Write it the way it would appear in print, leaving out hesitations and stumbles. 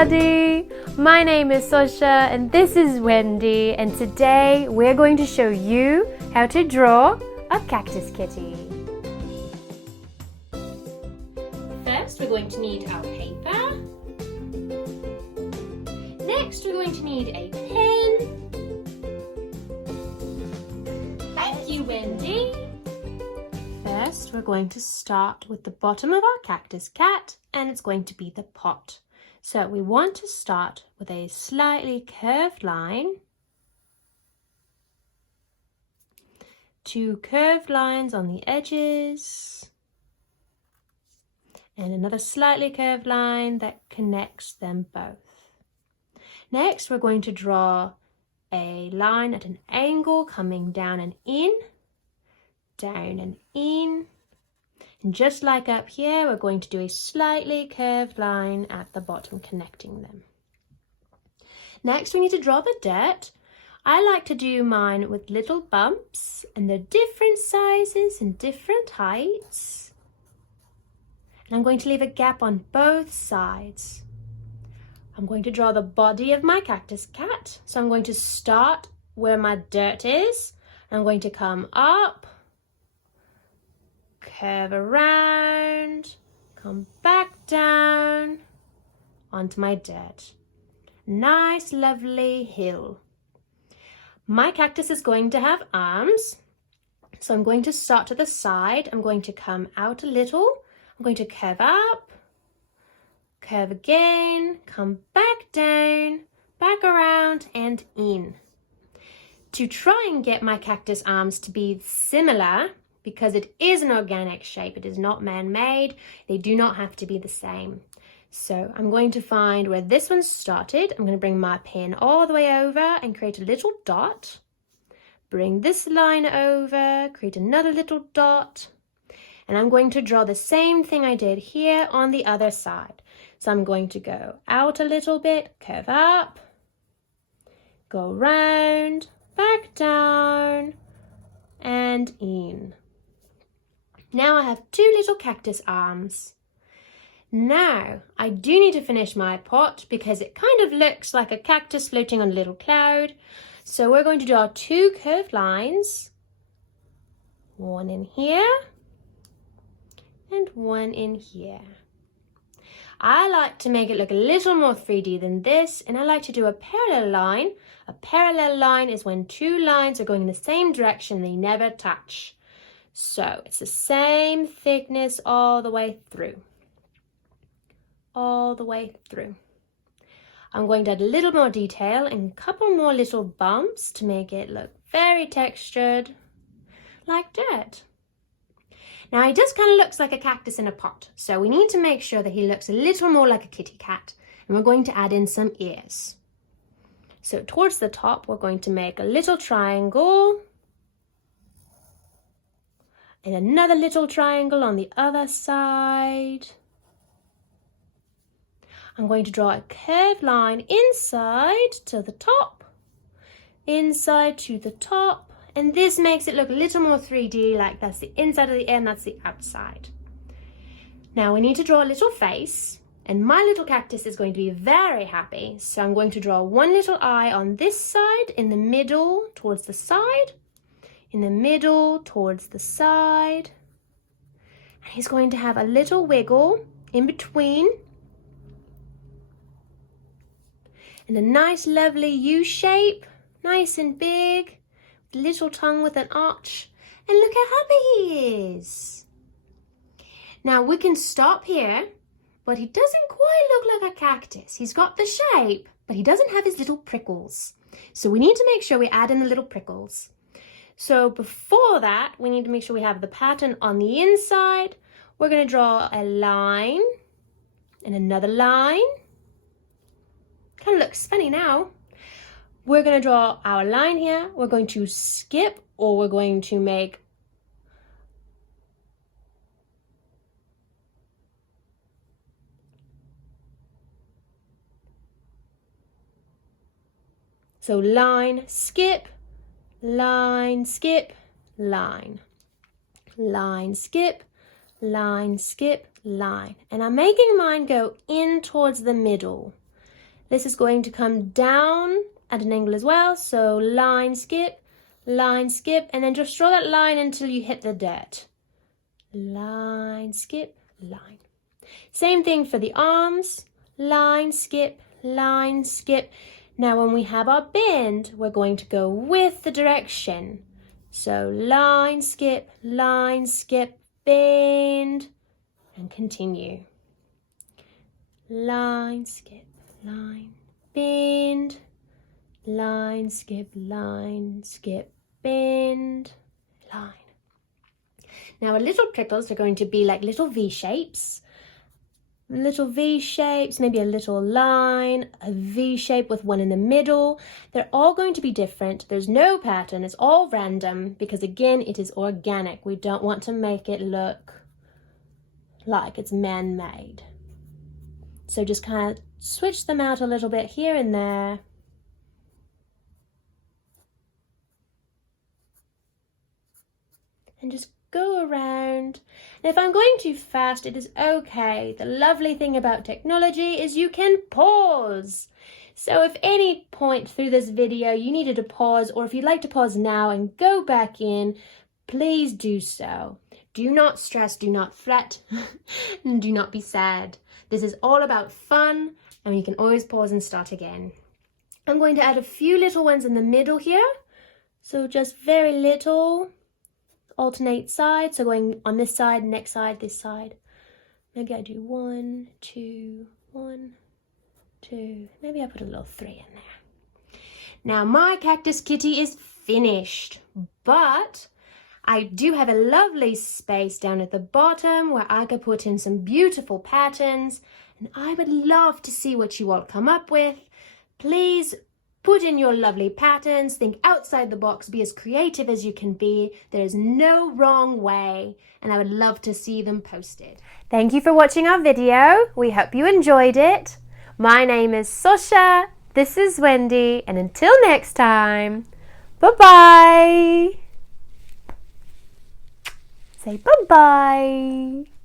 everybody! My name is Sasha and this is Wendy, and today we're going to show you how to draw a cactus kitty. First we're going to need our paper. Next we're going to need a pen. Thank you, Wendy. First we're going to start with the bottom of our cactus cat, and it's going to be the pot. So we want to start with a slightly curved line, 2 curved lines on the edges, and another slightly curved line that connects them both. Next, we're going to draw a line at an angle coming down and in, down and in. And just like up here, we're going to do a slightly curved line at the bottom connecting them. Next, we need to draw the dirt. I like to do mine with little bumps, and they're different sizes and different heights. And I'm going to leave a gap on both sides. I'm going to draw the body of my cactus cat. So I'm going to start where my dirt is. I'm going to come up, curve around, come back down onto my dirt. Nice, lovely hill. My cactus is going to have arms, so I'm going to start to the side. I'm going to come out a little. I'm going to curve up, curve again, come back down, back around and in. To try and get my cactus arms to be similar, because it is an organic shape, it is not man-made, they do not have to be the same. So I'm going to find where this one started. I'm going to bring my pen all the way over and create a little dot. Bring this line over, create another little dot. And I'm going to draw the same thing I did here on the other side. So I'm going to go out a little bit, curve up, go round, back down, and in. Now I have 2 little cactus arms. Now I do need to finish my pot because it kind of looks like a cactus floating on a little cloud. So we're going to draw 2 curved lines. One in here and one in here. I like to make it look a little more 3D than this, and I like to do a parallel line. A parallel line is when 2 lines are going in the same direction, they never touch. So it's the same thickness all the way through. All the way through. I'm going to add a little more detail and a couple more little bumps to make it look very textured, like dirt. Now he just kind of looks like a cactus in a pot, so we need to make sure that he looks a little more like a kitty cat, and we're going to add in some ears. So towards the top, we're going to make a little triangle, and another little triangle on the other side. I'm going to draw a curved line inside to the top, inside to the top, and this makes it look a little more 3D, like that's the inside of the ear and that's the outside. Now we need to draw a little face, and my little cactus is going to be very happy, so I'm going to draw one little eye on this side, in the middle towards the side, in the middle towards the side, and he's going to have a little wiggle in between, and a nice lovely U shape, nice and big, with a little tongue with an arch, and look how happy he is. Now we can stop here, but he doesn't quite look like a cactus. He's got the shape, but he doesn't have his little prickles. So we need to make sure we add in the little prickles. So before that, we need to make sure we have the pattern on the inside. We're going to draw a line and another line. Kind of looks funny now. We're going to draw our line here. We're going to skip, or we're going to make so line, skip, line, skip, line, line, skip, line, skip, line. And I'm making mine go in towards the middle. This is going to come down at an angle as well. So line, skip, and then just draw that line until you hit the dirt. Line, skip, line. Same thing for the arms. Line, skip, line, skip. Now when we have our bend, we're going to go with the direction. So line, skip, bend, and continue. Line, skip, line, bend, line, skip, bend, line. Now our little prickles are going to be like little V shapes. Little V shapes, maybe a little line, a V shape with one in the middle. They're all going to be different. There's no pattern. It's all random because, again, it is organic. We don't want to make it look like it's man-made. So just kind of switch them out a little bit here and there. And just go around. And if I'm going too fast, it is okay. The lovely thing about technology is you can pause. So if any point through this video you needed to pause, or if you'd like to pause now and go back in, please do so. Do not stress, do not fret, and do not be sad. This is all about fun, and you can always pause and start again. I'm going to add a few little ones in the middle here. So just very little. Alternate sides, so going on this side, next side, this side. Maybe I do 1, 2, 1, 2. Maybe I put a little 3 in there. Now my cactus kitty is finished, but I do have a lovely space down at the bottom where I could put in some beautiful patterns, and I would love to see what you all come up with. Please put in your lovely patterns, think outside the box, be as creative as you can be. There's no wrong way, and I would love to see them posted. Thank you for watching our video. We hope you enjoyed it. My name is Sasha, this is Wendy, and until next time, bye-bye. Say bye-bye.